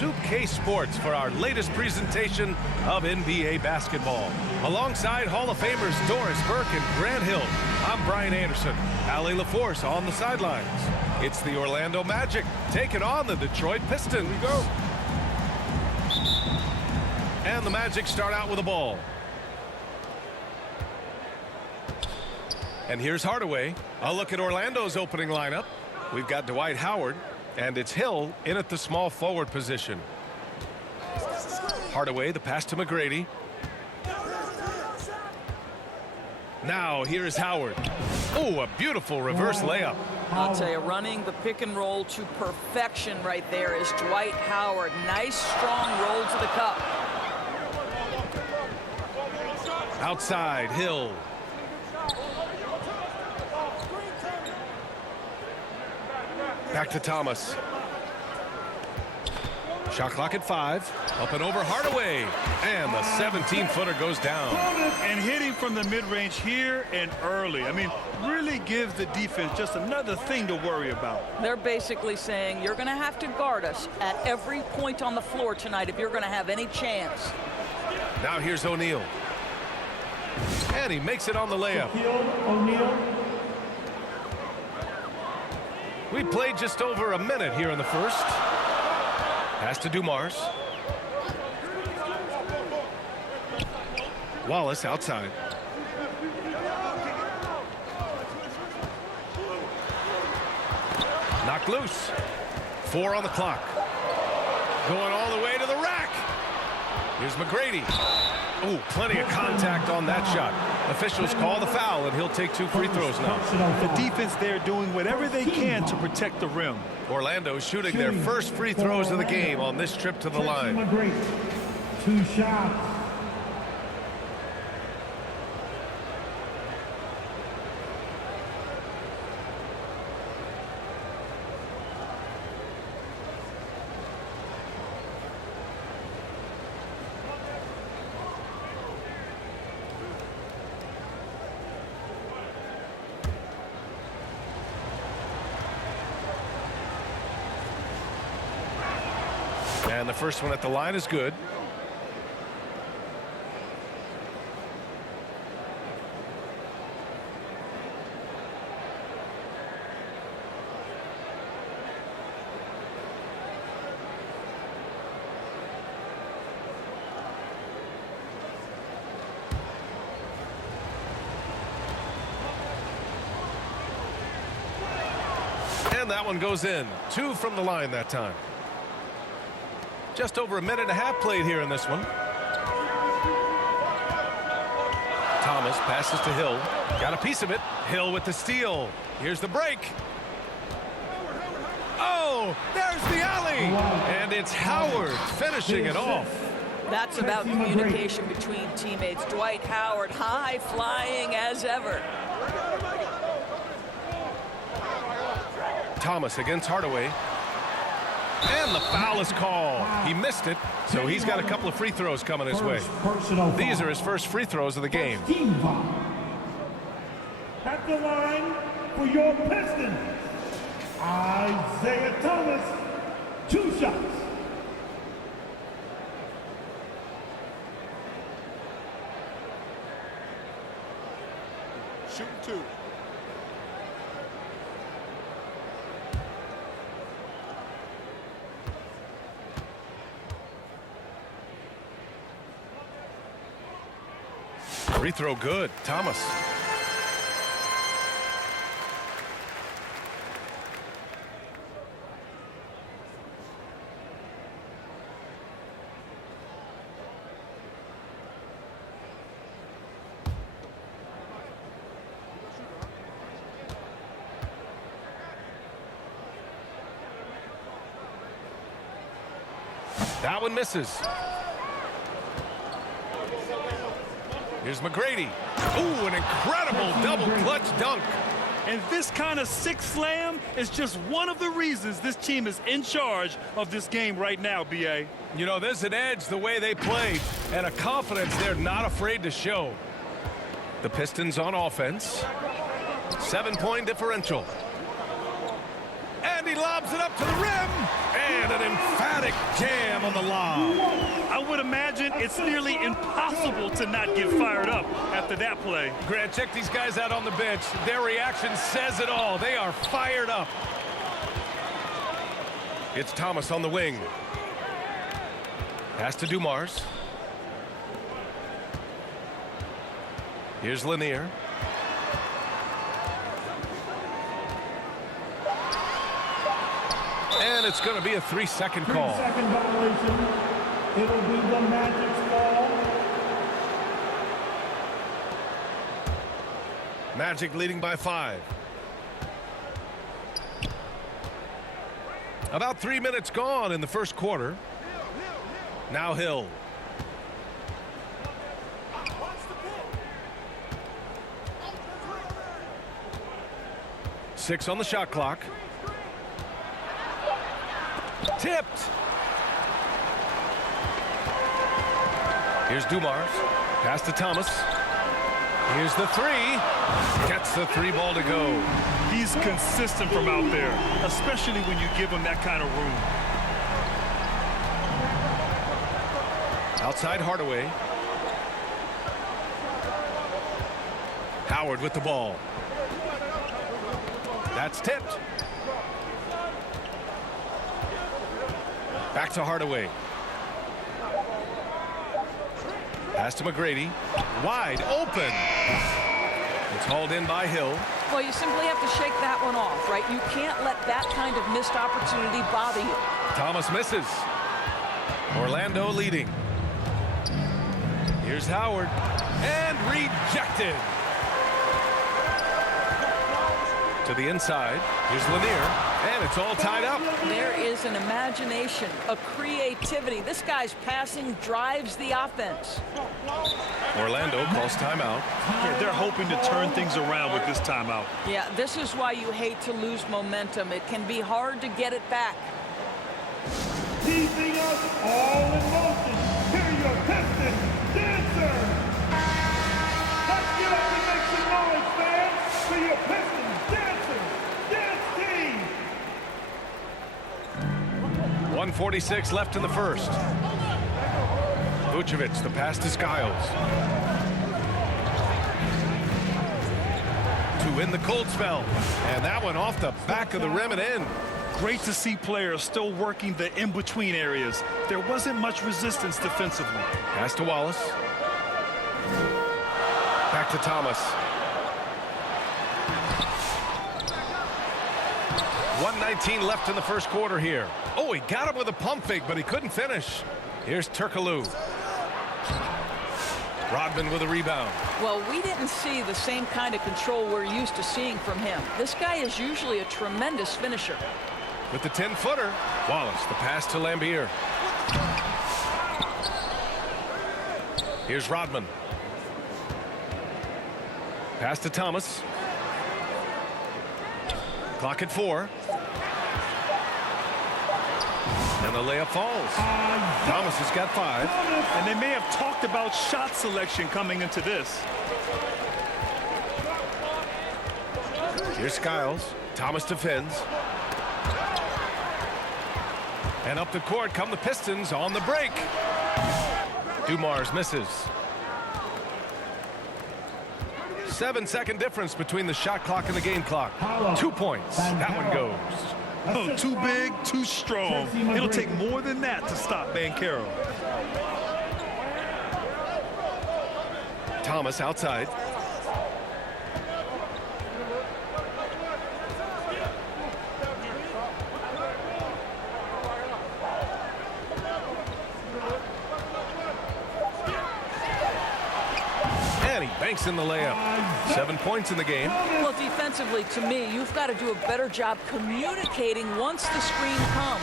NBA2K Sports for our latest presentation of NBA basketball. Alongside Hall of Famers Doris Burke and Grant Hill, I'm Brian Anderson. Allie LaForce on the sidelines. It's the Orlando Magic taking on the Detroit Pistons. Here we go. And the Magic start out with the ball. And here's Hardaway. A look at Orlando's opening lineup. We've got Dwight Howard, and it's Hill in at the small forward position. Hardaway, the pass to McGrady. Now here's Howard. Oh, a beautiful reverse layup. I'll tell you, running the pick and roll to perfection right there is Dwight Howard. Nice, strong roll to the cup. Outside, Hill. Back to Thomas. Shot clock at 5. Up and over Hardaway. And the 17-footer goes down. And hitting from the mid-range here and early. I mean, really gives the defense just another thing to worry about. They're basically saying you're going to have to guard us at every point on the floor tonight if you're going to have any chance. Now here's O'Neal. And he makes it on the layup. We played just over a minute here in the first. Pass to Dumars. Wallace outside. Knocked loose. 4 on the clock. Going all the way to the rack. Here's McGrady. Oh, plenty of contact on that shot. Officials call the foul, and he'll take 2 free throws now. The defense there doing whatever they can to protect the rim. Orlando shooting their first free throws of the game on this trip to the line. 2 shots. And the first one at the line is good. And that one goes in. 2 from the line that time. Just over a minute and a half played here in this one. Thomas passes to Hill. Got a piece of it. Hill with the steal. Here's the break. Oh, there's the alley. And it's Howard finishing it off. That's about communication between teammates. Dwight Howard, high flying as ever. Thomas against Hardaway. And the foul is called. He missed it, so he's got a couple of free throws coming his way. These are his first free throws of the game. At the line for your Pistons, Isaiah Thomas, 2 shots. Shooting 2. Free throw good. Thomas. That one misses. Here's McGrady. Ooh, an incredible double clutch dunk. And this kind of sick slam is just one of the reasons this team is in charge of this game right now, B.A. You know, there's an edge the way they played and a confidence they're not afraid to show. The Pistons on offense. 7-point differential. And he lobs it up to the rim. And an emphatic jam on the lob. I would imagine it's nearly impossible to not get fired up after that play. Grant, check these guys out on the bench. Their reaction says it all. They are fired up. It's Thomas on the wing. Pass to Dumars. Here's Lanier. And it's going to be a 3-second call. 3-second violation. It'll be the Magic's ball. Magic leading by 5. About 3 minutes gone in the first quarter. Now Hill. Six on the shot clock. Tipped. Here's Dumars. Pass to Thomas. Here's the three. Gets the three ball to go. He's consistent from out there, especially when you give him that kind of room. Outside Hardaway. Howard with the ball. That's tipped. Back to Hardaway. Pass to McGrady. Wide open. It's hauled in by Hill. Well, you simply have to shake that one off, right? You can't let that kind of missed opportunity bother you. Thomas misses. Orlando leading. Here's Howard. And rejected. To the inside. Here's Lanier. And it's all tied up. There is an imagination, a creativity. This guy's passing drives the offense. Orlando calls timeout. Yeah, they're hoping to turn things around with this timeout. Yeah, this is why you hate to lose momentum. It can be hard to get it back. Keeping us all in motion. Here are your Pistons dancers. Let's get up and make some noise, fans, for your Pistons dancers. Dance team. 1:46 left in the first. Vucevic, the pass to Skiles. To win the cold spell. And that one off the back of the rim and in. Great to see players still working the in-between areas. There wasn't much resistance defensively. Pass to Wallace. Back to Thomas. 1:19 left in the first quarter here. Oh, he got him with a pump fake, but he couldn't finish. Here's Turkoglu. Rodman with a rebound. Well, we didn't see the same kind of control we're used to seeing from him. This guy is usually a tremendous finisher. With the 10-footer, Wallace, the pass to Lambier. Here's Rodman. Pass to Thomas. Clock at 4. And the layup falls. Thomas has got 5. And they may have talked about shot selection coming into this. Here's Skiles. Thomas defends. And up the court come the Pistons on the break. Dumars misses. 7-second difference between the shot clock and the game clock. 2 points. That one goes. Oh, too big, too strong. It'll take more than that to stop Banchero. Thomas outside. And he banks in the layup. 7 points in the game. Well, defensively, to me, you've got to do a better job communicating once the screen comes.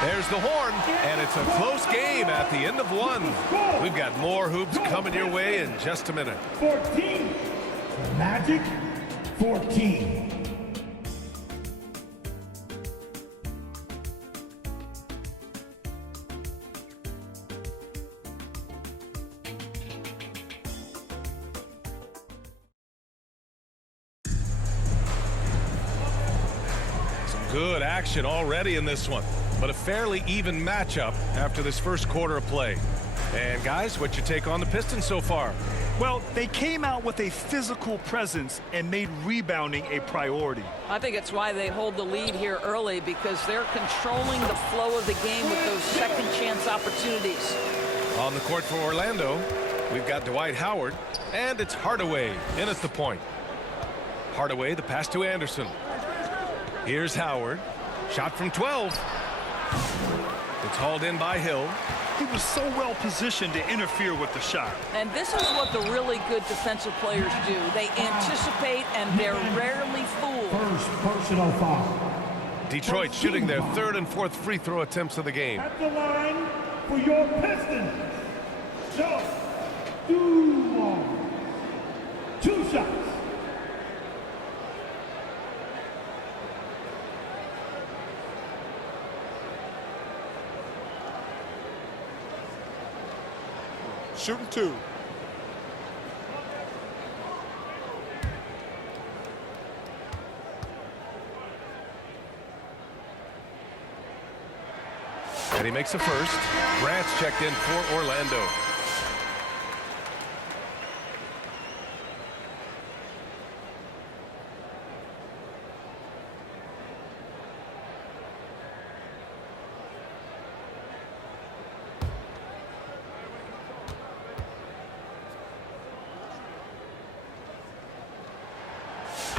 There's the horn, and it's a close game at the end of 1. We've got more hoops coming your way in just a minute. 14. Magic 14. Good action already in this one. but a fairly even matchup after this first quarter of play. And guys, what's your take on the Pistons so far? Well, they came out with a physical presence and made rebounding a priority. I think it's why they hold the lead here early, because they're controlling the flow of the game with those second chance opportunities. On the court for Orlando, we've got Dwight Howard, and it's Hardaway in at the point. Hardaway, the pass to Anderson. Here's Howard. Shot from 12. It's hauled in by Hill. He was so well positioned to interfere with the shot. And this is what the really good defensive players do. They anticipate, and they're rarely fooled. First personal foul. Detroit shooting their third and fourth free throw attempts of the game. At the line for your Pistons, just 2 shots. Shooting 2. And he makes a first. Grant's checked in for Orlando.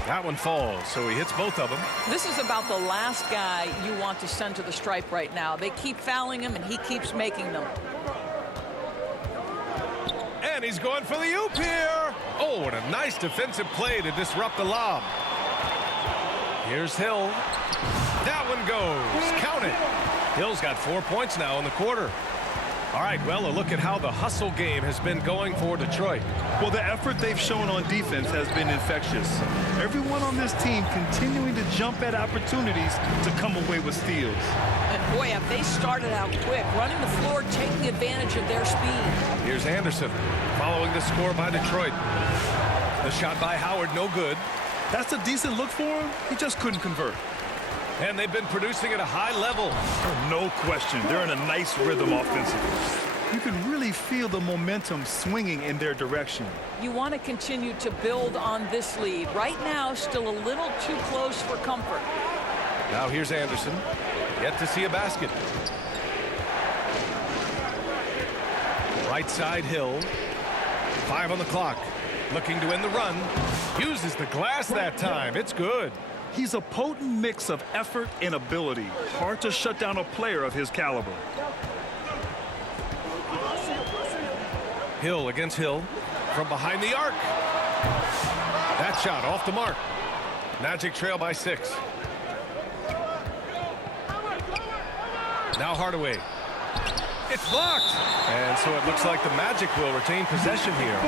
That one falls, so he hits both of them. This is about the last guy you want to send to the stripe right now. They keep fouling him, and he keeps making them. And he's going for the oop here. Oh, what a nice defensive play to disrupt the lob. Here's Hill. That one goes. Count it. Hill's got 4 points now in the quarter. All right, well, a look at how the hustle game has been going for Detroit. Well, the effort they've shown on defense has been infectious. Everyone on this team continuing to jump at opportunities to come away with steals. And boy, have they started out quick, running the floor, taking advantage of their speed. Here's Anderson following the score by Detroit. The shot by Howard, no good. That's a decent look for him. He just couldn't convert. And they've been producing at a high level. No question. They're in a nice rhythm offensively. You can really feel the momentum swinging in their direction. You want to continue to build on this lead. Right now, still a little too close for comfort. Now here's Anderson. Yet to see a basket. Right side Hill. 5 on the clock. Looking to end the run. Uses the glass that time. It's good. He's a potent mix of effort and ability. Hard to shut down a player of his caliber. Hill against Hill from behind the arc. That shot off the mark. Magic trail by 6. Now Hardaway. It's blocked. And so it looks like the Magic will retain possession here.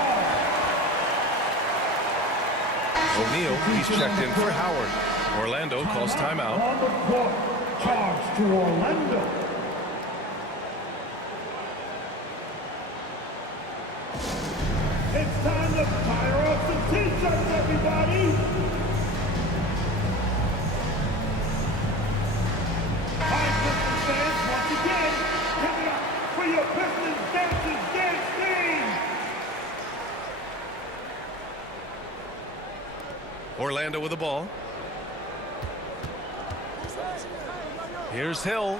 O'Neal, he's checked in for Howard. Orlando calls timeout. On the court, charge to Orlando. It's time to fire off some t-shirts, everybody. Hi, Pistons fans, once again, give it up for your Pistons Dancers Dance Team. Orlando with the ball. Here's Hill.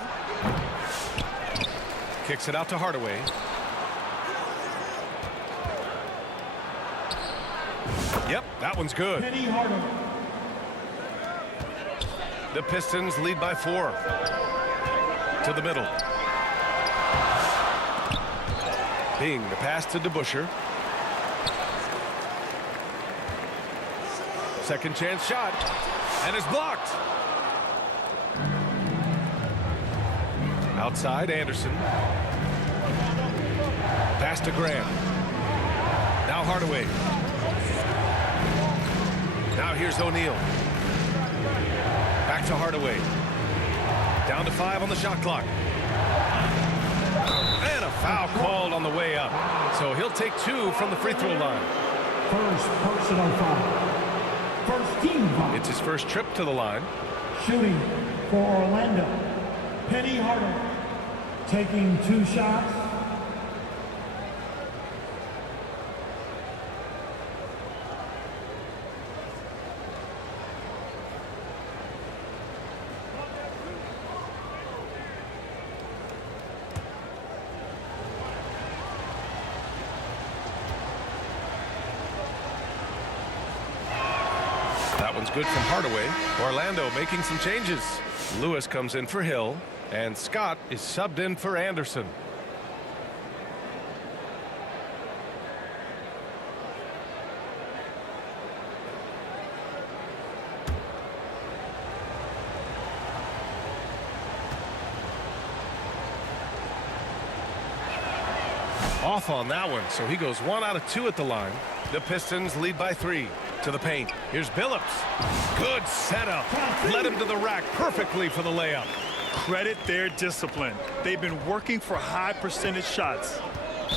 Kicks it out to Hardaway. Yep, that one's good. Penny Hardaway. The Pistons lead by 4. To the middle. Bing, the pass to DeBusschere. Second chance shot. And it's blocked. Outside, Anderson. Pass to Graham. Now Hardaway. Now here's O'Neal. Back to Hardaway. Down to 5 on the shot clock. And a foul called on the way up. So he'll take 2 from the free throw line. First personal foul. First team foul. It's his first trip to the line. Shooting for Orlando, Penny Hardaway taking 2 shots. That one's good from Hardaway. Orlando making some changes. Lewis comes in for Hill, and Scott is subbed in for Anderson. Off on that one, so he goes 1 out of 2 at the line. The Pistons lead by 3. To the paint. Here's Billups. Good setup. Led him to the rack perfectly for the layup. Credit their discipline. They've been working for high percentage shots.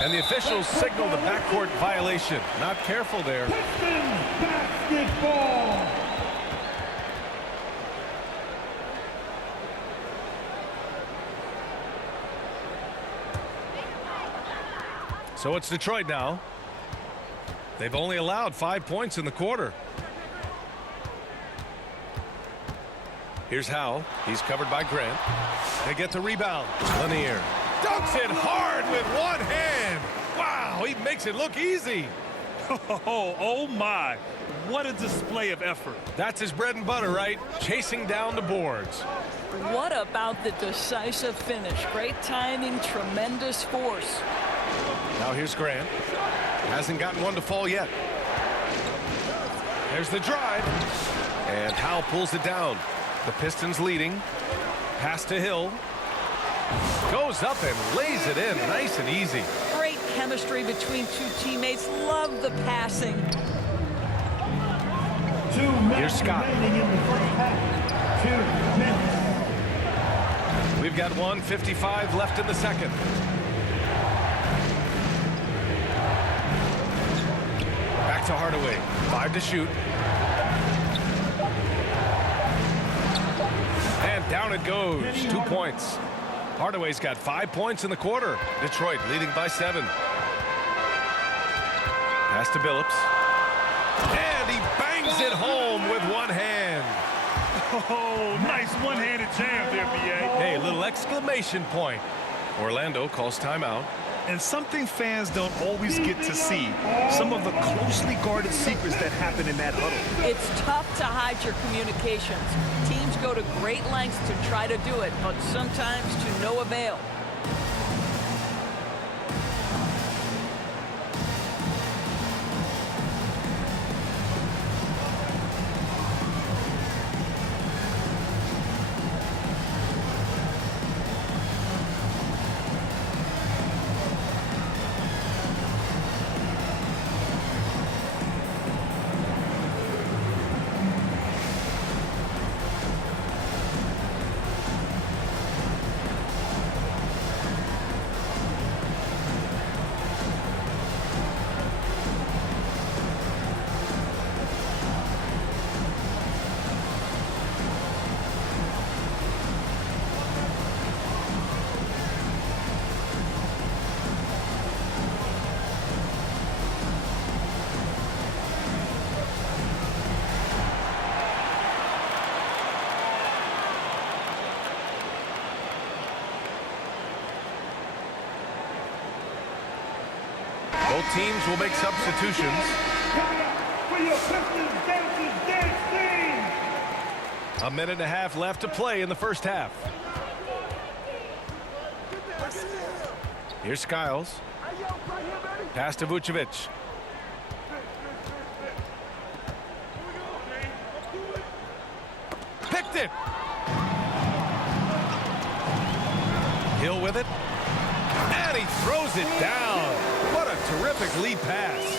And the officials signal the backcourt violation. Not careful there. Pistons basketball. So it's Detroit now. They've only allowed 5 points in the quarter. Here's Howe. He's covered by Grant. They get the rebound. Lanier dunks it hard with one hand. Wow, he makes it look easy. Oh my. What a display of effort. That's his bread and butter, right? Chasing down the boards. What about the decisive finish? Great timing, tremendous force. Now here's Grant. Hasn't gotten one to fall yet. There's the drive. And Howe pulls it down. The Pistons leading. Pass to Hill. Goes up and lays it in nice and easy. Great chemistry between 2 teammates. Love the passing. 2 minutes Here's Scott. remaining in the first half. 2 minutes. We've got 1:55 left in the second. Back to Hardaway. 5 to shoot. And down it goes. 2 points. Hardaway's got 5 points in the quarter. Detroit leading by 7. Pass to Billups. And he bangs it home with one hand. Oh, nice one-handed jam there, B.A. Hey, little exclamation point. Orlando calls timeout. And something fans don't always get to see. Some of the closely guarded secrets that happen in that huddle. It's tough to hide your communications. Teams go to great lengths to try to do it, but sometimes to no avail. Both teams will make substitutions. For your Pistons Dancers Dance Team. 1.5 minutes left to play in the first half. Here's Skiles. Pass to Vucevic. Picked it. Hill with it. And he throws it down. What a terrific lead pass.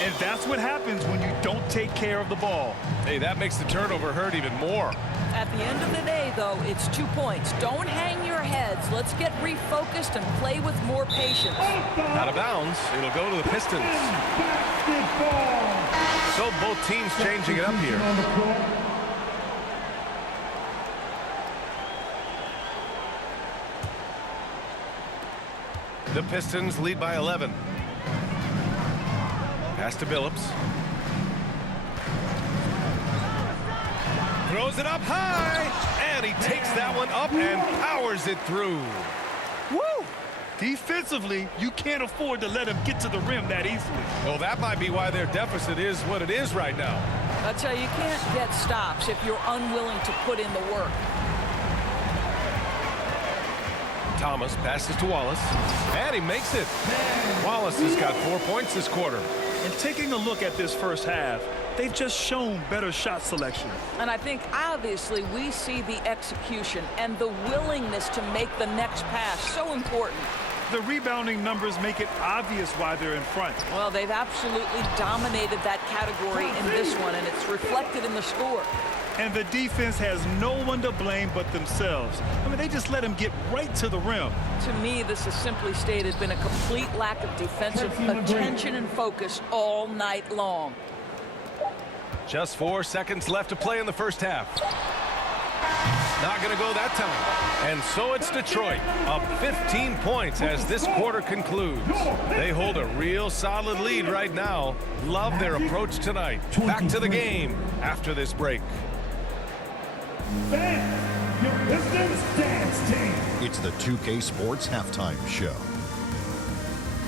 And that's what happens when you don't take care of the ball. Hey, that makes the turnover hurt even more. At the end of the day, though, it's 2 points. Don't hang your heads. Let's get refocused and play with more patience. Out of bounds. It'll go to the Pistons. Basketball. So both teams changing it up here. On the court. The Pistons lead by 11. Pass to Billups. Throws it up high, and he takes that one up and powers it through. Woo! Defensively, you can't afford to let him get to the rim that easily. Well, that might be why their deficit is what it is right now. I tell you, you can't get stops if you're unwilling to put in the work. Thomas passes to Wallace, and he makes it. Wallace has got 4 points this quarter. And taking a look at this first half, they've just shown better shot selection. And I think, obviously, we see the execution and the willingness to make the next pass so important. The rebounding numbers make it obvious why they're in front. Well, they've absolutely dominated that category in this one, and it's reflected in the score. And the defense has no one to blame but themselves. I mean, they just let him get right to the rim. To me, this has simply stated been a complete lack of defensive attention and focus all night long. Just 4 seconds left to play in the first half. Not going to go that time. And so it's Detroit, up 15 points as this quarter concludes. They hold a real solid lead right now. Love their approach tonight. Back to the game after this break. Fans, your Pistons dance team. It's the 2K Sports Halftime Show.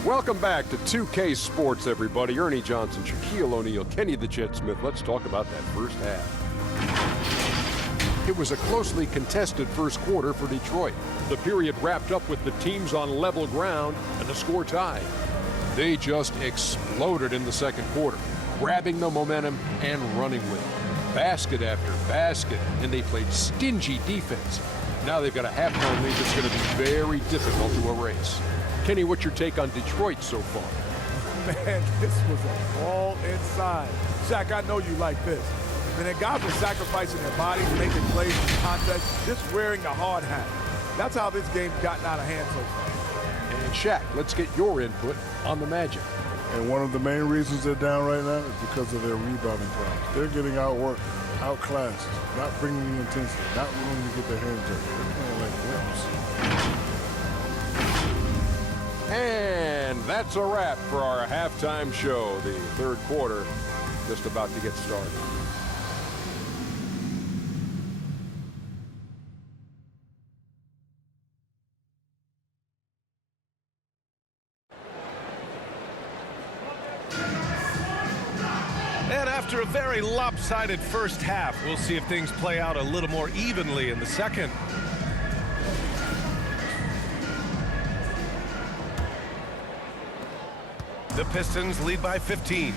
Welcome back to 2K Sports, everybody. Ernie Johnson, Shaquille O'Neal, Kenny the Jet Smith. Let's talk about that first half. It was a closely contested first quarter for Detroit. The period wrapped up with the teams on level ground and the score tied. They just exploded in the second quarter, grabbing the momentum and running with it. Basket after basket, and they played stingy defense. Now they've got a halftime lead that's going to be very difficult to erase. Kenny, what's your take on Detroit so far? Man, this was a ball inside. Shaq, I know you like this. I mean, guys are sacrificing their bodies, making plays in contest, just wearing a hard hat. That's how this game's gotten out of hand so far. And Shaq, let's get your input on the Magic. And one of the main reasons they're down right now is because of their rebounding problems. They're getting outworked, outclassed, not bringing the intensity, not willing to get their hands dirty. They're playing like wimps. And that's a wrap for our halftime show. The third quarter just about to get started. And after a very lopsided first half, we'll see if things play out a little more evenly in the second. The Pistons lead by 15.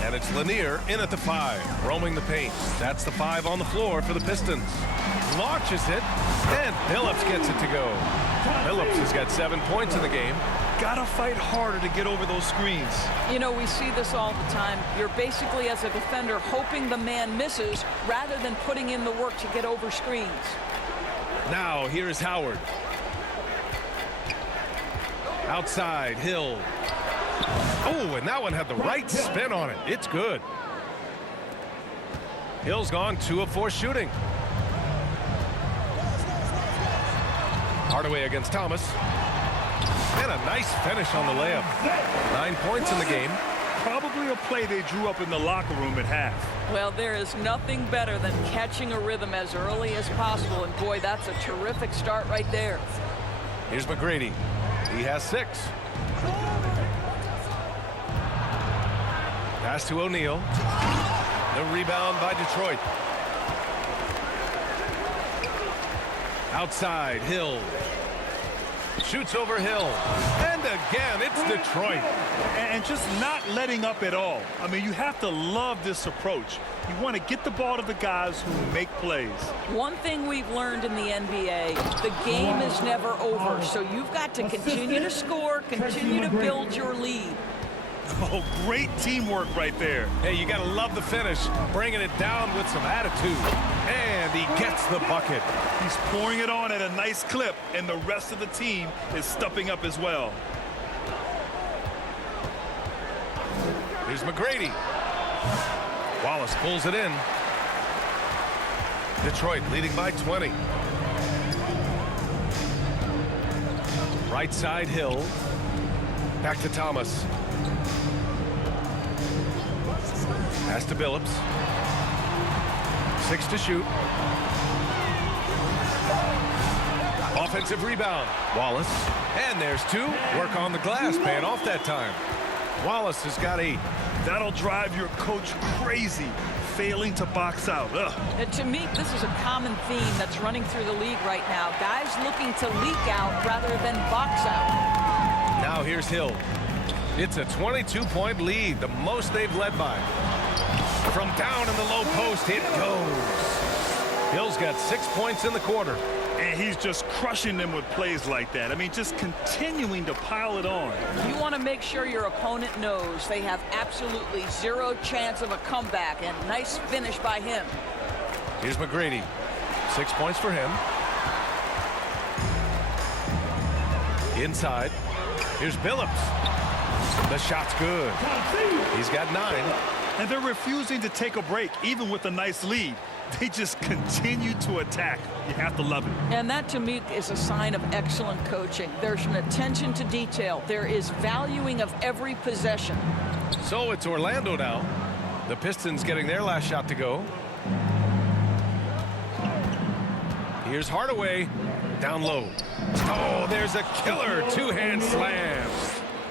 And it's Lanier in at the 5, roaming the paint. That's the 5 on the floor for the Pistons. Launches it, and Billups gets it to go. Billups has got 7 points in the game. Gotta fight harder to get over those screens. You know, we see this all the time. You're basically, as a defender, hoping the man misses rather than putting in the work to get over screens. Now, here's Howard. Outside, Hill. Oh, and that one had the right spin on it. It's good. Hill's gone 2 of 4 shooting. Hardaway against Thomas. And a nice finish on the layup. 9 points in the game. Probably a play they drew up in the locker room at half. Well, there is nothing better than catching a rhythm as early as possible. And boy, that's a terrific start right there. Here's McGrady. He has 6. Pass to O'Neal. The rebound by Detroit. Outside, Hill. Shoots over Hill. And again, it's Detroit. And just not letting up at all. I mean, you have to love this approach. You want to get the ball to the guys who make plays. One thing we've learned in the NBA, the game is never over. So you've got to continue to score, continue to build your lead. Oh, great teamwork right there. Hey, you got to love the finish, bringing it down with some attitude. And he gets the bucket. He's pouring it on at a nice clip, and the rest of the team is stepping up as well. Here's McGrady. Wallace pulls it in. Detroit leading by 20. Right side, Hill. Back to Thomas. Pass to Billups. 6 to shoot. Offensive rebound. Wallace. And there's 2. Work on the glass, paying off that time. Wallace has got 8. That'll drive your coach crazy, failing to box out. And to me, this is a common theme that's running through the league right now. Guys looking to leak out rather than box out. Now here's Hill. It's a 22-point lead, the most they've led by. From down in the low post, it goes. Hill's got 6 points in the quarter. And he's just crushing them with plays like that. I mean, just continuing to pile it on. You want to make sure your opponent knows they have absolutely 0 chance of a comeback, and nice finish by him. Here's McGrady. 6 points for him. Inside. Here's Billups. The shot's good. He's got 9. And they're refusing to take a break, even with a nice lead. They just continue to attack. You have to love it. And that, to me, is a sign of excellent coaching. There's an attention to detail. There is valuing of every possession. So it's Orlando now. The Pistons getting their last shot to go. Here's Hardaway. Down low. Oh, there's a killer 2-hand slam.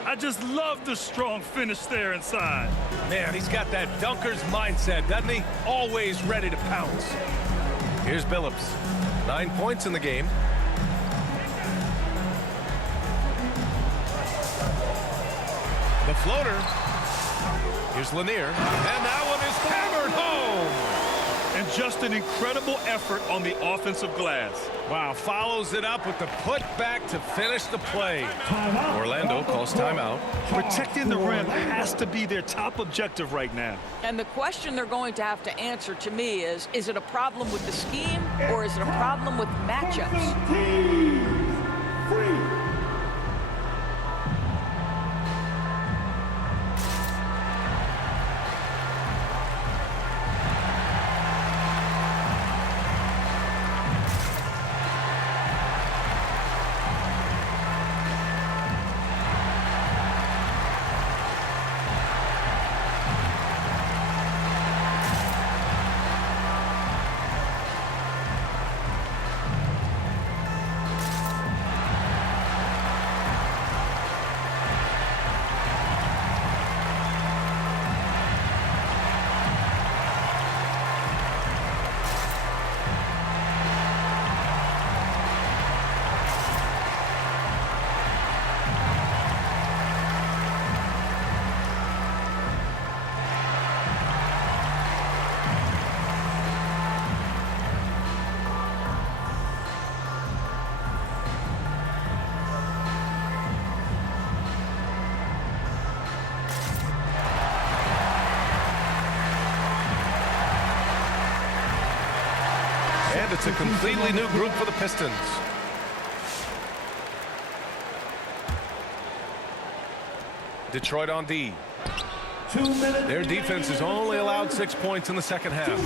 I just love the strong finish there inside. Man, he's got that dunker's mindset, doesn't he? Always ready to pounce. Here's Billups. 9 points in the game. The floater. Here's Lanier. And that one is hammered home. And just an incredible effort on the offensive glass. Wow, follows it up with the putback to finish the play. Orlando calls timeout. Protecting the rim has to be their top objective right now. And the question they're going to have to answer to me is it a problem with the scheme or is it a problem with matchups? And it's a completely new group for the Pistons. Detroit on D. Their defense has only allowed 6 points in the second half.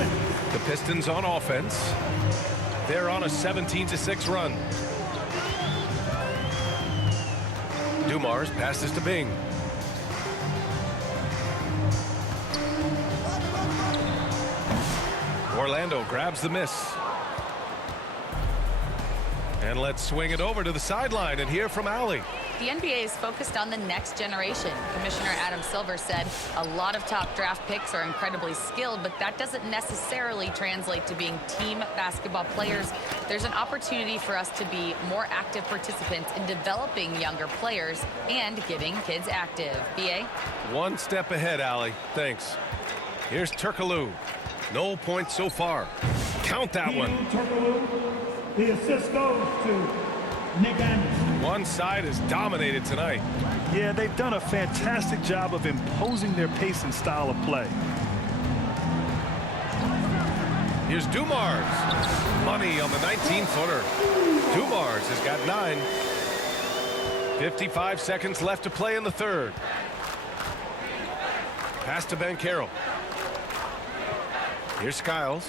The Pistons on offense. They're on a 17-6 run. Dumars passes to Bing. Orlando grabs the miss. And let's swing it over to the sideline and hear from Allie. The NBA is focused on the next generation. Commissioner Adam Silver said a lot of top draft picks are incredibly skilled, but that doesn't necessarily translate to being team basketball players. There's an opportunity for us to be more active participants in developing younger players and getting kids active. BA? One step ahead, Allie. Thanks. Here's Turkoglu. No points so far. Count that one. The assist goes to Nick Anderson. One side is dominated tonight. Yeah, they've done a fantastic job of imposing their pace and style of play. Here's Dumars. Money on the 19-footer. Dumars has got 9. 55 seconds left to play in the third. Pass to Banchero. Here's Skiles.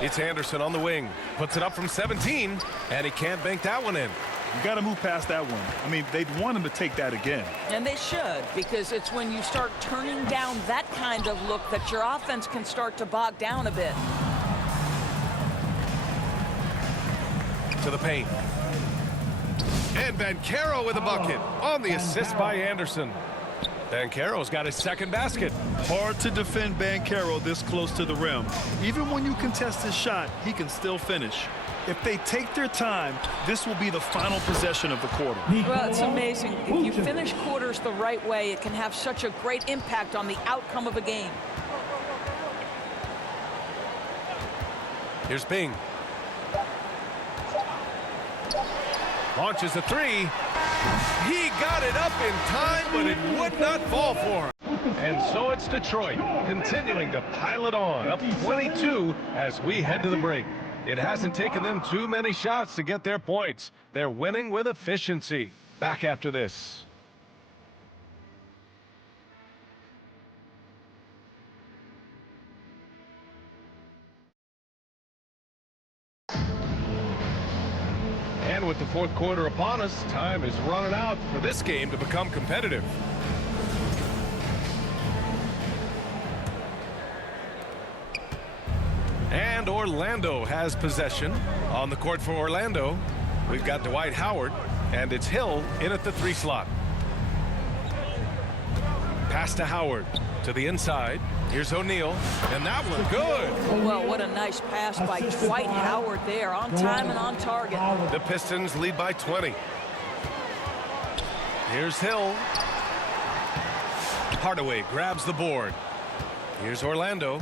It's Anderson on the wing. Puts it up from 17, and he can't bank that one in. You got to move past that one. I mean, they'd want him to take that again. And they should, because it's when you start turning down that kind of look that your offense can start to bog down a bit. To the paint. And Banchero with a bucket on the assist by Anderson. Banchero's got his second basket. Hard to defend Banchero this close to the rim. Even when you contest his shot, he can still finish. If they take their time, this will be the final possession of the quarter. Well, it's amazing. If you finish quarters the right way, it can have such a great impact on the outcome of a game. Here's Bing. Launches a three. He got it up in time, but it would not fall for him. And so it's Detroit continuing to pile it on, up 22 as we head to the break. It hasn't taken them too many shots to get their points. They're winning with efficiency. Back after this. And with the fourth quarter upon us, time is running out for this game to become competitive. And Orlando has possession. On the court for Orlando, we've got Dwight Howard, and it's Hill in at the 3 slot. Pass to Howard, to the inside. Here's O'Neal, and that one good. Well, what a nice pass by Dwight Howard there, on time and on target. The Pistons lead by 20. Here's Hill. Hardaway grabs the board. Here's Orlando.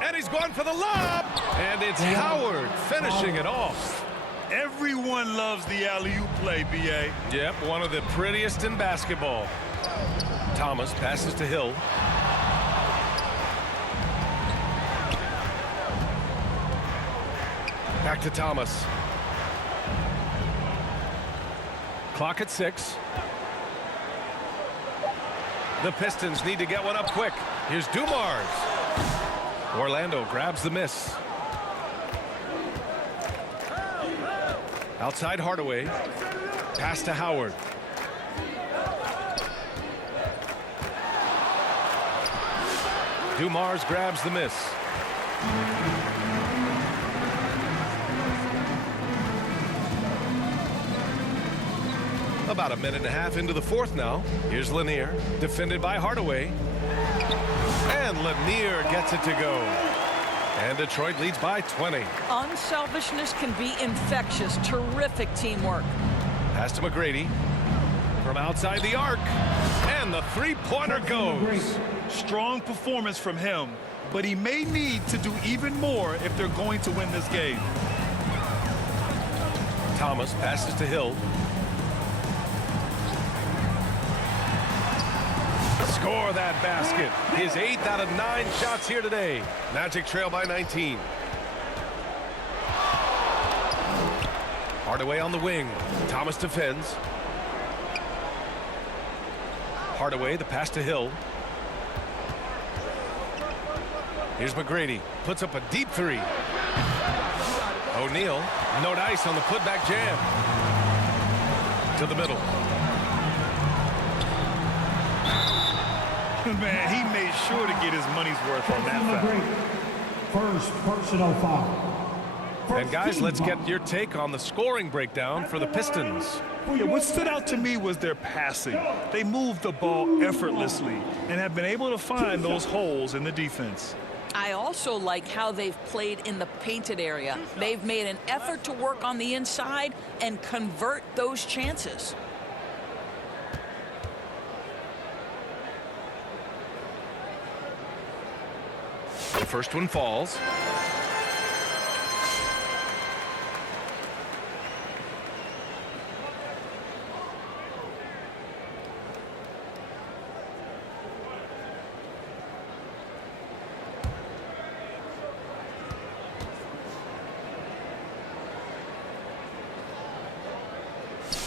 And he's going for the lob. And it's Howard finishing it off. Everyone loves the alley-oop play, B.A. Yep, one of the prettiest in basketball. Thomas passes to Hill. Back to Thomas. Clock at 6. The Pistons need to get one up quick. Here's Dumars. Orlando grabs the miss. Outside Hardaway. Pass to Howard. Dumars grabs the miss. About a minute and a half into the fourth now. Here's Lanier, defended by Hardaway. And Lanier gets it to go. And Detroit leads by 20. Unselfishness can be infectious. Terrific teamwork. Pass to McGrady. From outside the arc. And the three-pointer goes. Strong performance from him, but he may need to do even more if they're going to win this game. Thomas passes to Hill. Score that basket. His 8th out of 9 shots here today. Magic trail by 19. Hardaway on the wing. Thomas defends. Hardaway, the pass to Hill. Here's McGrady. Puts up a deep 3. O'Neal, no dice on the putback jam. To the middle. Man, he made sure to get his money's worth on that foul. First personal foul. And guys, let's get your take on the scoring breakdown for the Pistons. Yeah, what stood out to me was their passing. They moved the ball effortlessly and have been able to find those holes in the defense. I also like how they've played in the painted area. They've made an effort to work on the inside and convert those chances. The first one falls.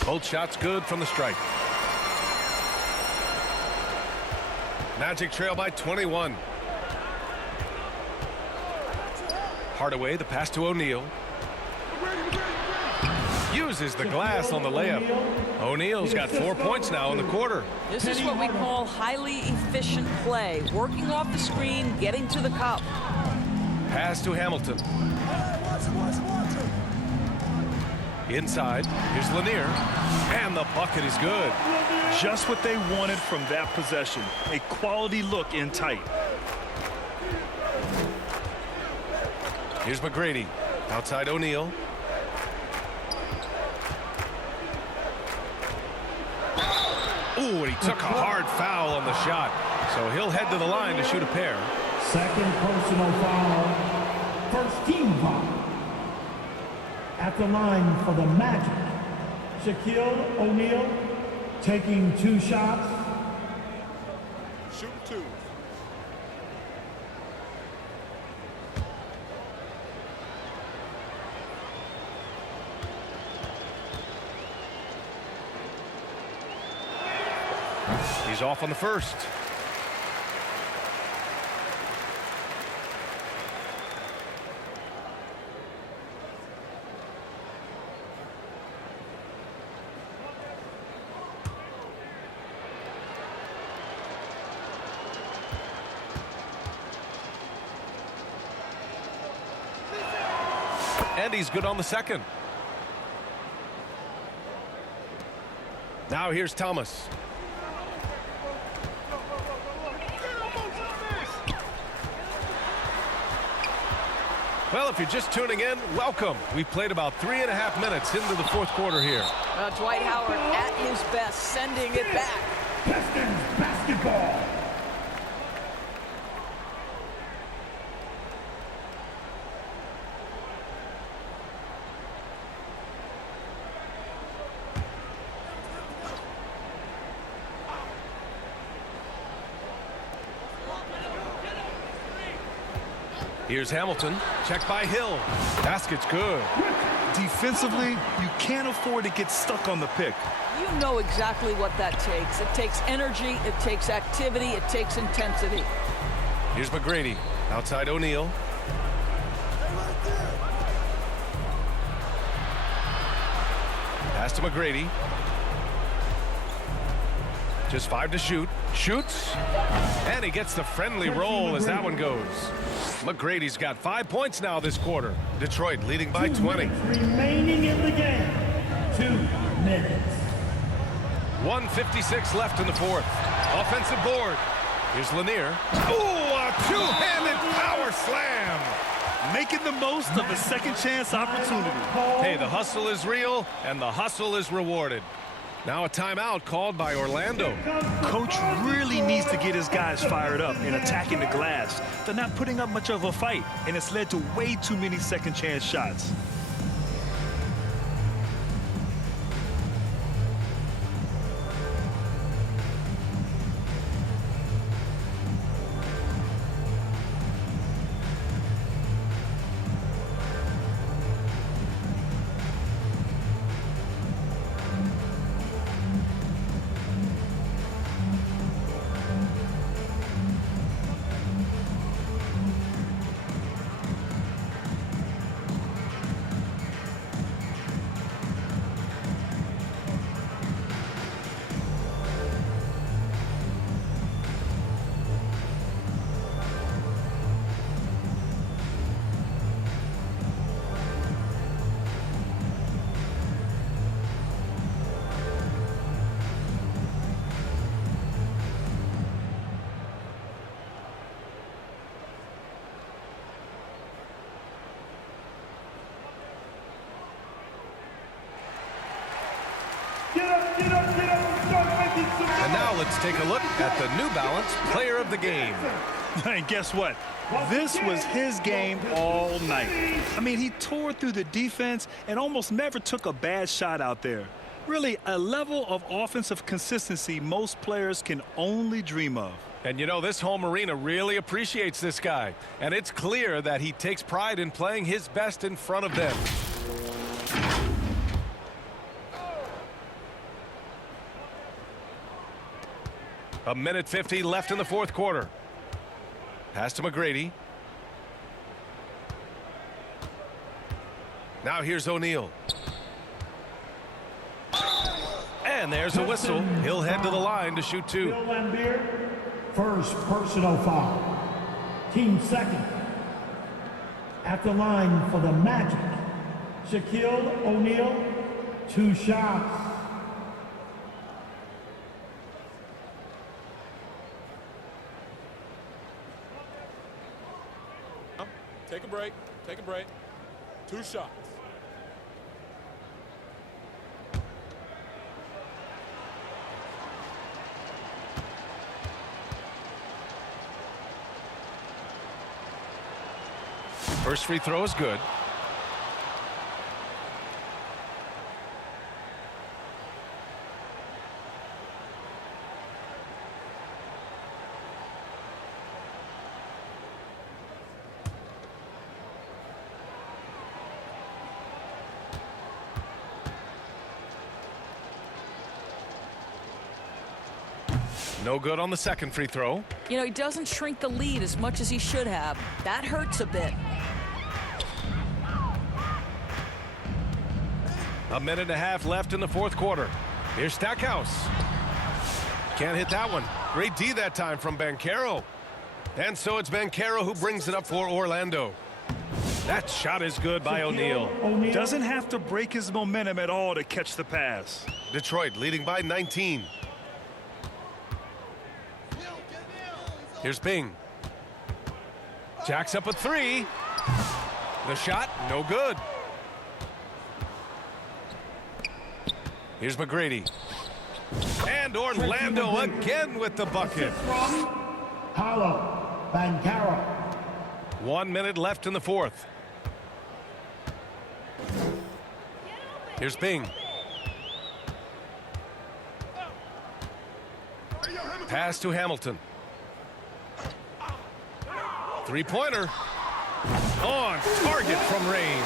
Both shots good from the stripe. Magic trail by 21. Hardaway, the pass to O'Neal. Uses the glass on the layup. O'Neal's got 4 points now in the quarter. This is what we call highly efficient play. Working off the screen, getting to the cup. Pass to Hamilton. Inside, here's Lanier. And the bucket is good. Just what they wanted from that possession. A quality look in tight. Here's McGrady. Outside O'Neal. Ooh, and he took a hard foul on the shot. So he'll head to the line to shoot a pair. Second personal foul. First team foul. At the line for the Magic, Shaquille O'Neal taking 2 shots. Shoot 2. He's off on the first. And he's good on the second. Now here's Thomas. Well, if you're just tuning in, welcome. We've played about 3.5 minutes into the fourth quarter here. Dwight Howard at his best, sending it back. Pistons basketball. Here's Hamilton. Check by Hill. Basket's good. Defensively, you can't afford to get stuck on the pick. You know exactly what that takes. It takes energy, it takes activity, it takes intensity. Here's McGrady. Outside O'Neal. Pass to McGrady. Just 5 to shoot. Shoots. And he gets the friendly roll as that one goes. McGrady's got 5 points now this quarter. Detroit leading by 20. Remaining in the game. 2 minutes. 1:56 left in the fourth. Offensive board. Here's Lanier. Ooh, a two-handed power slam. Making the most of a second chance opportunity. Hey, the hustle is real, and the hustle is rewarded. Now a timeout called by Orlando. Coach really needs to get his guys fired up and attacking the glass. They're not putting up much of a fight, and it's led to way too many second chance shots. And now let's take a look at the New Balance Player of the Game. And guess what? This was his game all night. I mean, he tore through the defense and almost never took a bad shot out there. Really, a level of offensive consistency most players can only dream of. And you know, this home arena really appreciates this guy. And it's clear that he takes pride in playing his best in front of them. A minute 50 left in the fourth quarter. Pass to McGrady. Now here's O'Neal. And there's a whistle. He'll head to the line to shoot 2. Bill Lambier, first personal foul. Team second. At the line for the Magic, Shaquille O'Neal, 2 shots. Take a break. Take a break. 2 shots. First free throw is good. No good on the second free throw. You know, he doesn't shrink the lead as much as he should have. That hurts a bit. A minute and a half left in the fourth quarter. Here's Stackhouse. Can't hit that one. Great D that time from Banchero. And so it's Banchero who brings it up for Orlando. That shot is good by O'Neal. Doesn't have to break his momentum at all to catch the pass. Detroit leading by 19. Here's Bing. Jacks up a 3. The shot, no good. Here's McGrady. And Orlando again with the bucket. Paolo Banchero. 1 minute left in the fourth. Here's Bing. Pass to Hamilton. 3-pointer. On target from range.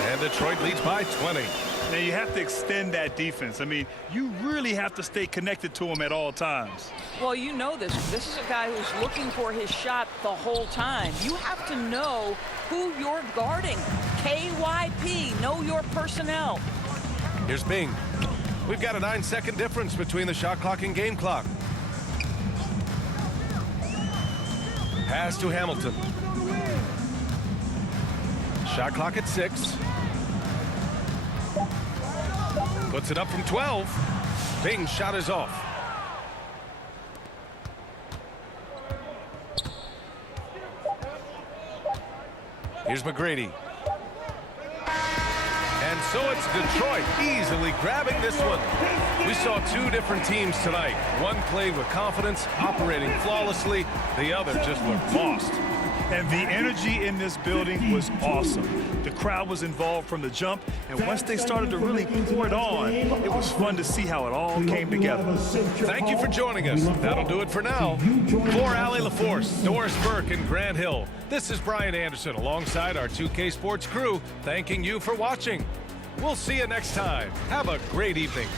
And Detroit leads by 20. Now you have to extend that defense. I mean, you really have to stay connected to him at all times. Well, you know this. This is a guy who's looking for his shot the whole time. You have to know who you're guarding. KYP, know your personnel. Here's Bing. We've got a 9-second difference between the shot clock and game clock. Pass to Hamilton. Shot clock at 6. Puts it up from 12. Bing's shot is off. Here's McGrady. And so it's Detroit easily grabbing this one. We saw 2 different teams tonight. One played with confidence, operating flawlessly. The other just looked lost. And the energy in this building was awesome. The crowd was involved from the jump, and once they started to really pour it on, it was fun to see how it all came together. Thank you for joining us. That'll do it for now. For Allie LaForce, Doris Burke, and Grant Hill, this is Brian Anderson alongside our 2K Sports crew, thanking you for watching. We'll see you next time. Have a great evening.